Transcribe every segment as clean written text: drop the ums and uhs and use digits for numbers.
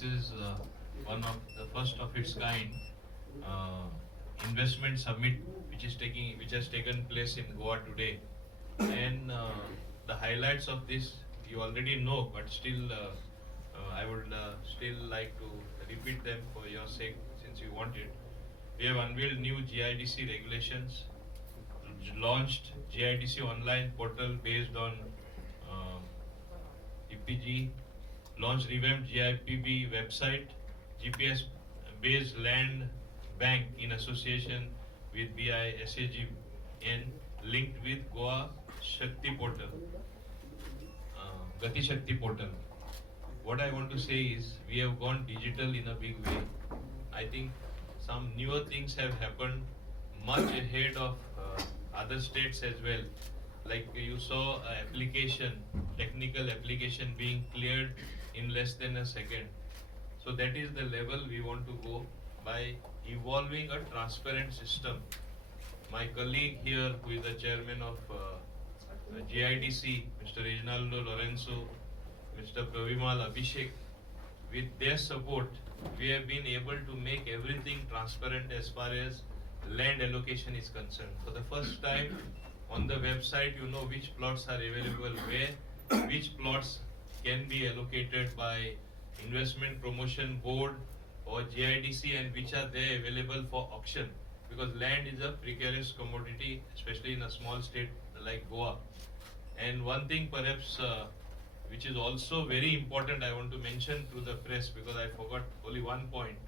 this is one of the first of its kind uh, investment summit which has taken place in Goa today. And the highlights of this you already know, but still I would still like to repeat them for your sake since you want it. We have unveiled new GIDC regulations, launched GIDC online portal based on uh, EPG, launched revamped GIPB website, GPS based land bank in association with BISAGN, linked with Goa Shakti portal, Gati Shakti portal. What I want to say is we have gone digital in a big way. I think some newer things have happened much ahead of other states as well. Like you saw a application, technical application being cleared in less than a second. So that is the level we want to go by evolving a transparent system. My colleague here, who is the chairman of GIDC, Mr. Reginaldo Lorenzo, Mr. Pravimal Abhishek, with their support, we have been able to make everything transparent as far as land allocation is concerned. For the first time on the website, you know which plots are available where, which plots can be allocated by investment promotion board or GIDC, and which are there available for auction, because land is a precarious commodity, especially in a small state like Goa. And one thing perhaps which is also very important I want to mention to the press, because I forgot only one point.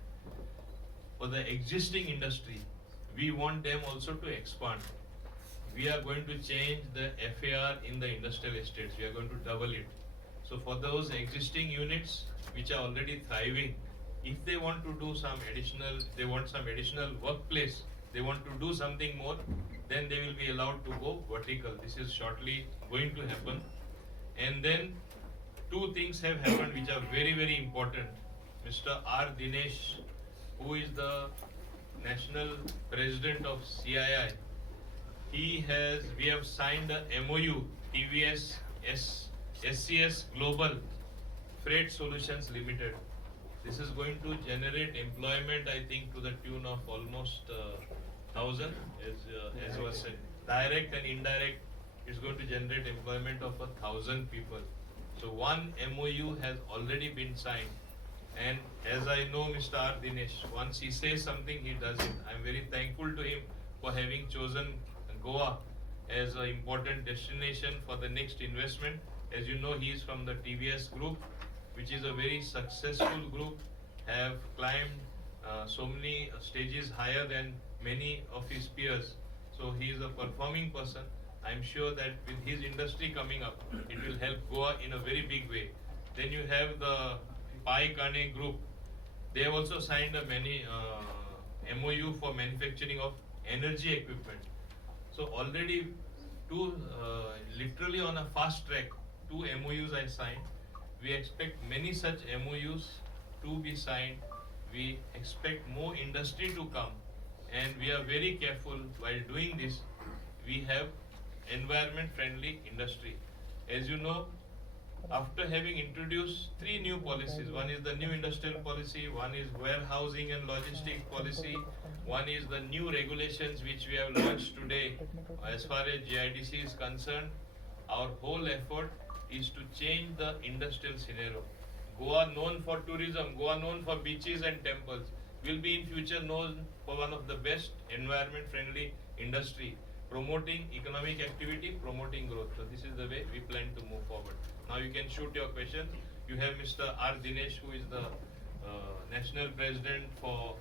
For the existing industry, we want them also to expand. We are going to change the FAR in the industrial estates. We are going to double it. So for those existing units which are already thriving, if they want to do some additional, they want some additional workplace, they want to do something more, then they will be allowed to go vertical. This is shortly going to happen. And then two things have happened which are very, very important. Mr. R. Dinesh, who is the national president of CII, we have signed a MOU, TVS SCS Global Freight Solutions Limited. This is going to generate employment, I think, to the tune of almost 1,000, as was said. Direct and indirect, it's going to generate employment of 1,000 people. So one MOU has already been signed. And as I know Mr. R. Dinesh, once he says something, he does it. I'm very thankful to him for having chosen Goa as an important destination for the next investment. As you know, he is from the TVS group, which is a very successful group, have climbed so many stages higher than many of his peers. So he is a performing person. I'm sure that with his industry coming up, it will help Goa in a very big way. Then you have the Pai Kane group. They have also signed a MOU for manufacturing of energy equipment. So already literally on a fast track, two MOUs I signed. We expect many such MOUs to be signed. We expect more industry to come, and we are very careful while doing this. We have environment friendly industry. As you know, after having introduced three new policies, one is the new industrial policy, one is warehousing and logistics policy, one is the new regulations which we have launched today. As far as GIDC is concerned, our whole effort is to change the industrial scenario. Goa, known for tourism, Goa known for beaches and temples, will be in future known for one of the best environment friendly industry, promoting economic activity, promoting growth. So this is the way we plan to move forward. Now you can shoot your questions. You have Mr. R. Dinesh, who is the national president for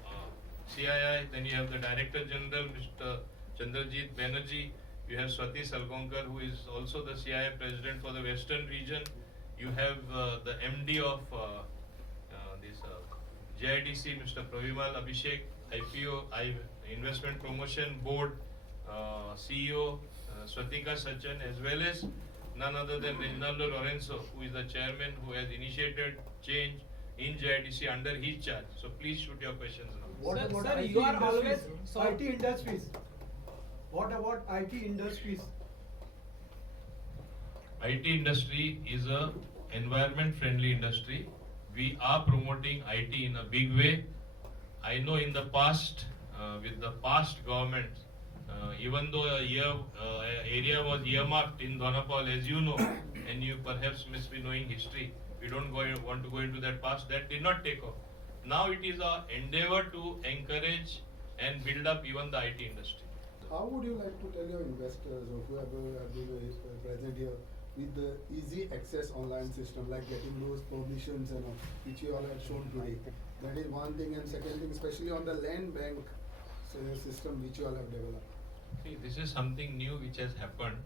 CII. Then you have the director general, Mr. Chandrajit Banerjee. You have Swati Salgaonkar, who is also the CII president for the western region. You have the MD of this JIDC, Mr. Pravimal Abhishek, Investment Promotion Board CEO Swatika Sachan, as well as none other than Reginaldo Lorenzo, who is the chairman, who has initiated change in JIDC under his charge. So please shoot your questions now. What about sir, IT you are industries? always IT industries. What about IT industries? IT industry is a environment friendly industry. we are promoting IT in a big way. I know in the past, with the past governments, even though area was earmarked in Donapal, as you know, and you perhaps must be knowing history, we don't want to go into that past, that did not take off. Now it is our endeavor to encourage and build up even the IT industry. How would you like to tell your investors or whoever have been present here with the easy access online system, like getting those permissions and all, which you all have shown today? That is one thing, and second thing, especially on the land bank system which you all have developed. See, this is something new which has happened.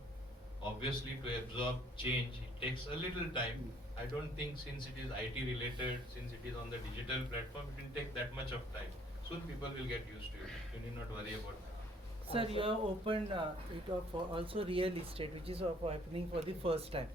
Obviously, to absorb change, it takes a little time. I don't think since it is IT related, since it is on the digital platform, it will take that much of time. Soon people will get used to it. You need not worry about that. Sir, you have opened it up for also real estate, which is happening for the first time.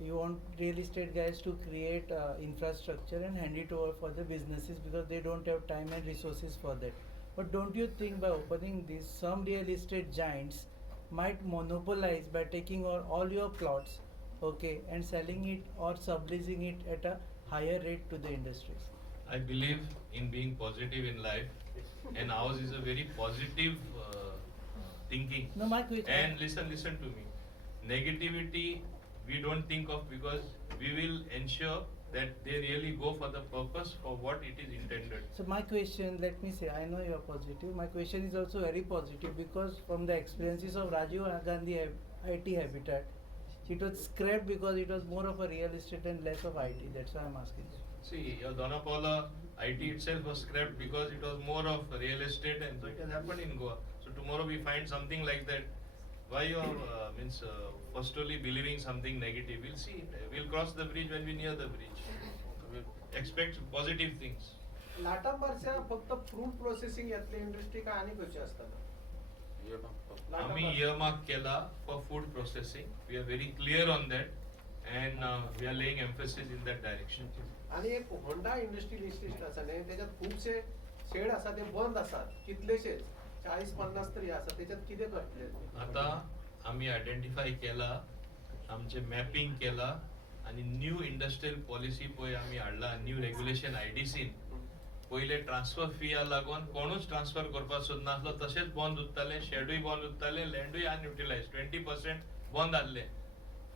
You want real estate guys to create infrastructure and hand it over for the businesses because they don't have time and resources for that. But don't you think by opening this, some real estate giants might monopolize by taking all your plots, okay, and selling it or subleasing it at a higher rate to the industries? I believe in being positive in life, and ours is a very positive thinking. No, my question. And listen to me. Negativity we don't think of, because we will ensure that they really go for the purpose for what it is intended. So my question, let me say, I know you are positive. My question is also very positive because from the experiences of Rajiv Gandhi IT Habitat, it was scrapped because it was more of a real estate and less of IT. That's why I'm asking. See, your Donapala IT itself was scrapped because it was more of real estate, and so it has happened in Goa. So tomorrow we find something like that. Why you are firstly believing something negative? We'll see. We'll cross the bridge when we near the bridge. We'll expect positive things. लाटांबरच्या फक्त fruit processing यातली industry काय आणि कशी असतात? आम्ही earmark केला for food processing. We are very clear on that, and we are laying emphasis in that direction. आणि एक होंडा इंडस्ट्रियल इस्टेट असा नाही, त्याच्यात खूपसे शेड असतात, ते बंद असतात, कितलेशेच 40-50 तरी असतात, त्याच्यात किती करतले? आता आम्ही आयडेंटिफाय केला, आमचे मॅपिंग केला, आणि न्यू इंडस्ट्रियल पॉलिसी पळय आम्ही हाडला, न्यू रेग्युलेशन आयडीसीन. पहिले ट्रान्सफर फी लागून कोणूच ट्रान्सफर करपाक सोदनासलो, तशेंच बंद उरताले, शेडूय बंद उरताले, लँडूय अनयुटिलायज 20% बंद आसले.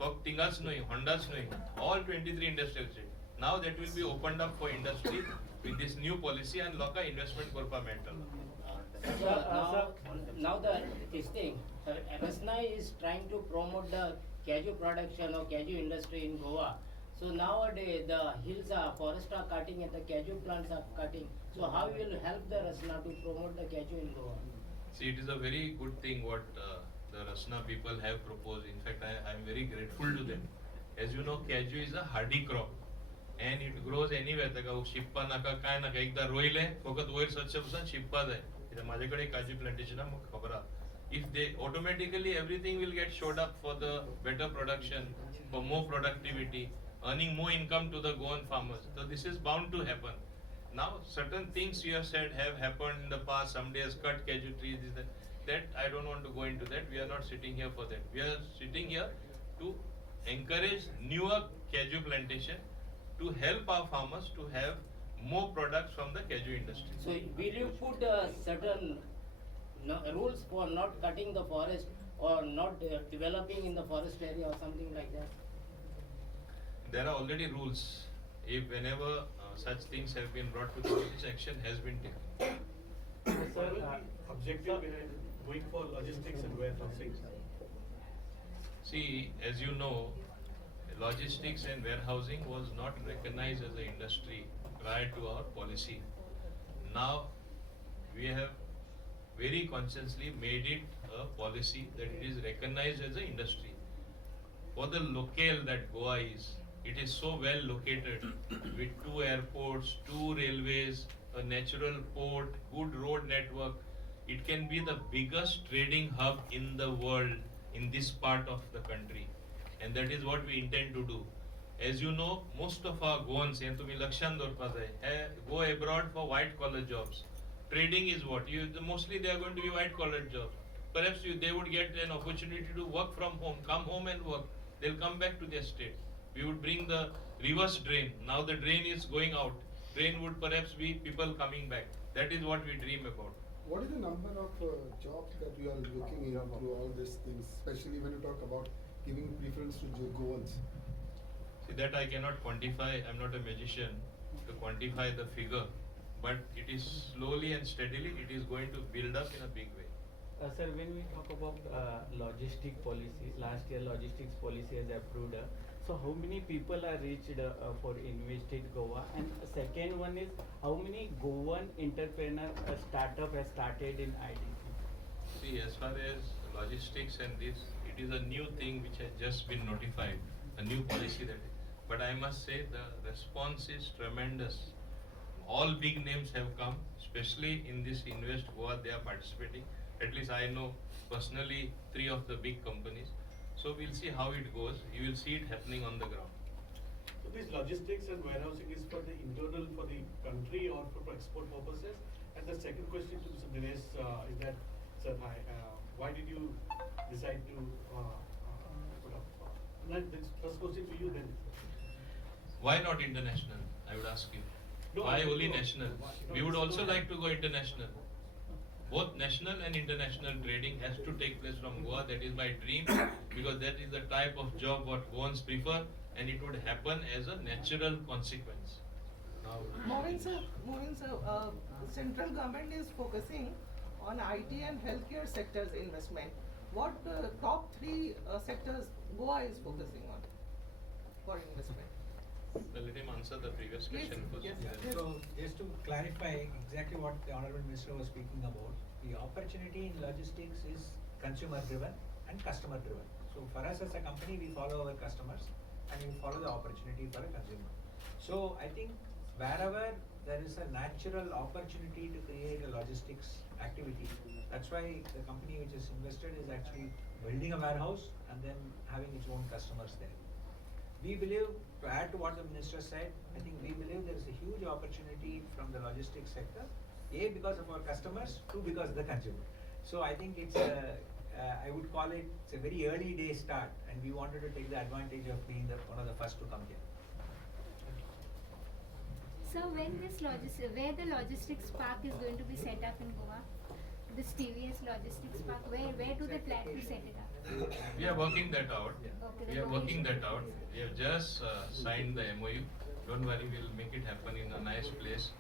फक्त थिंगाच न्हय, होंडाच न्हय, all 23 industrial state. Now that will be opened up for industry with this new policy, and local investment korpa mental. Now this thing, Rasna is trying to promote the cashew production or cashew industry in Goa. So nowadays the hills are, forests are cutting and the cashew plants are cutting. So how will help the Rasna to promote the cashew in Goa? See, it is a very good thing what the Rasna people have proposed. In fact, I am very grateful to them. As you know, cashew is a hardy crop. And it grows anywhere. ताका शिप्पा नाका काय नाका, एकदा रोयले फकत वयर सदचे पसून शिप्पा जाय. कित्याक माझ्याकडे काजू प्लांटेशन म्हाका खबर आहा. If they automatically everything will get showed up for the better production, for more productivity, earning more income to the Goan farmers. So this is bound to happen. Now certain things you have said have happened in the past. Somebody has cut cashew trees. That I don't want to go into that. We are not sitting here for that. We are sitting here to encourage newer cashew plantation, to help our farmers to have more products from the cashew industry. So will you put certain rules for not cutting the forest or not developing in the forest area or something like that? There are already rules. If whenever such things have been brought to the notice, action has been taken. Sir, objective behind going for logistics and warehousing? See, as you know, logistics and warehousing was not recognized as an industry prior to our policy. Now we have very consciously made it a policy that it is recognized as an industry. For the locale that Goa is, it is so well located with 2 airports, 2 railways, a natural port, good road network. It can be the biggest trading hub in the world in this part of the country. And that is what we intend to do. As you know, most of our Goans, and तुम्ही लक्षात दवरपा जाय, go abroad for white collar jobs. Trading is what? Mostly they are going to be white collar jobs. Perhaps they would get an opportunity to work from home, come home and work. They'll come back to their state We would bring the reverse drain. Now the drain is going out. Drain would perhaps be people coming back. That is what we dream about. What is the number of jobs that you are looking in through all these things, especially when you talk about giving preference to Goans? See, that I cannot quantify. I'm not a magician to quantify the figure, but it is slowly and steadily it is going to build up in a big way. Sir, when we talk about logistic policy, last year logistics policy has approved. So how many people are reached for Invested Goa? And second one is how many Goan entrepreneur startup has started in IDC? See, as far as logistics and this, it is a new thing which has just been notified, a new policy that. But I must say the response is tremendous. All big names have come, especially in this Invest Goa. They are participating. At least I know personally 3 of the big companies. So we'll see how it goes. You will see it happening on the ground. So this logistics and warehousing is for the internal for the country or for export purposes? And the second question to Mr. Dinesh is that, sir, why did you decide to put up? The first question to you then. Why not international? I would ask you. No, Why no, only no. national? No, We would it's also not. like to go international. Both national and international trading has to take place from Goa. That is my dream because that is the type of job what Goans prefer and it would happen as a natural consequence. Now, Mauvin sir, central government is focusing on IT and healthcare sectors investment. What top 3 sectors Goa is focusing on for investment? Well, let him answer the previous Yes, question first. yes, Yeah. So just to clarify exactly what the Honorable Minister was speaking about, the opportunity in logistics is consumer driven and customer driven. So for us as a company, we follow our customers and we follow the opportunity for a consumer. So I think wherever there is a natural opportunity to create a logistics activity, that's why the company which is invested is actually building a warehouse and then having its own customers there. We believe, to add to what the minister said, I think we believe there is a huge opportunity from the logistics sector, A, because of our customers, 2, because of the consumer. So I think it's I would call it, it's a very early day start, and we wanted to take the advantage of being one of the first to come here. So when where the logistics park is going to be set up in Goa, this TVS logistics park, where do they plan to set it up? We are working that out. Okay, We are working that out. We have just signed the MOU. Don't worry, we'll make it happen in a nice place.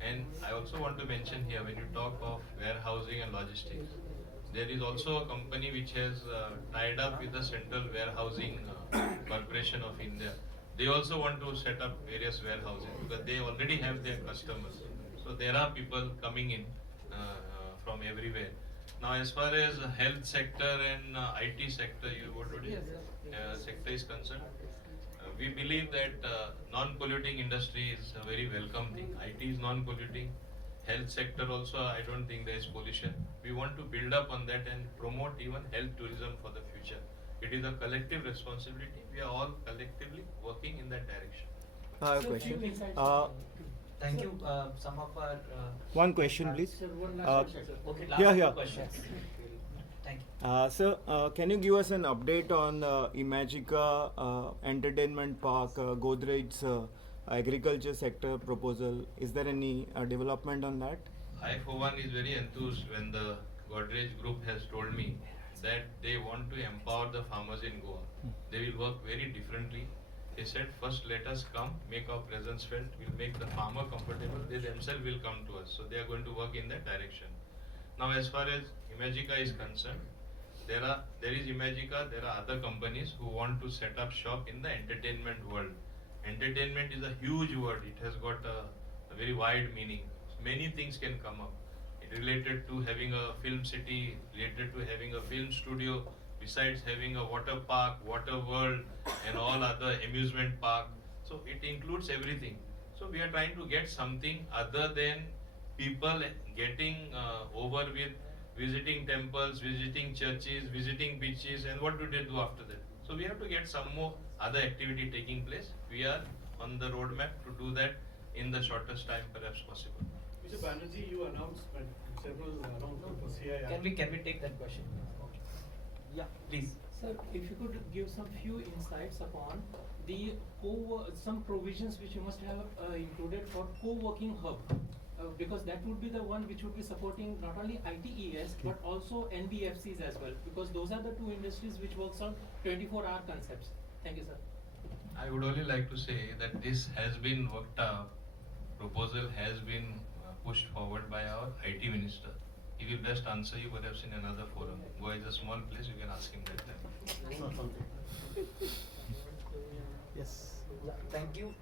And I also want to mention here, when you talk of warehousing and logistics, there is also a company which has tied up with the Central Warehousing Corporation of India. They also want to set up various warehouses because they already have their customers. So there are people coming in from everywhere. Now, as far as health sector and IT sector, sector is concerned, we believe that non-polluting industry is a very welcome thing. IT is non-polluting. Health sector also, I don't think there is pollution. We want to build up on that and promote even health tourism for the future. It is a collective responsibility. We are all collectively working in that direction. I have a question. Thank you. Some of our One question, please. okay, Yeah. questions. Thank you. Sir, can you give us an update on Imagica Entertainment Park, Godrej's agriculture sector proposal? Is there any development on that? I, for one, is very enthused when the Godrej group has told me that they want to empower the farmers in Goa. They will work very differently. They said, first let us come, make our presence felt, we'll make the farmer comfortable, they themselves will come to us. So they are going to work in that direction. Now, as far as Imagica is concerned, there is Imagica, there are other companies who want to set up shop in the entertainment world. Entertainment is a huge word. It has got a very wide meaning. Many things can come up. Related to having a film city, related to having a film studio, besides having a water park, water world, and all other amusement park. So it includes everything. So we are trying to get something other than people getting over with visiting temples, visiting churches, visiting beaches, and what do they do after that? So we have to get some more other activity taking place. We are on the roadmap to do that in the shortest time perhaps possible. Mr. Banerjee, you announced several announcements for CII. Can we take that question? Yeah, please. Sir, if you could give some few insights upon the some provisions which you must have included for co-working hub, because that would be the one which would be supporting not only ITES but also NBFCs as well, because those are the two industries which works on 24-hour concepts. Thank you, sir. I would only like to say that this has been worked out, proposal has been pushed forward by our IT minister. He will best answer you perhaps in another forum. Goa is a small place, you can ask him that time. Yes. Thank you.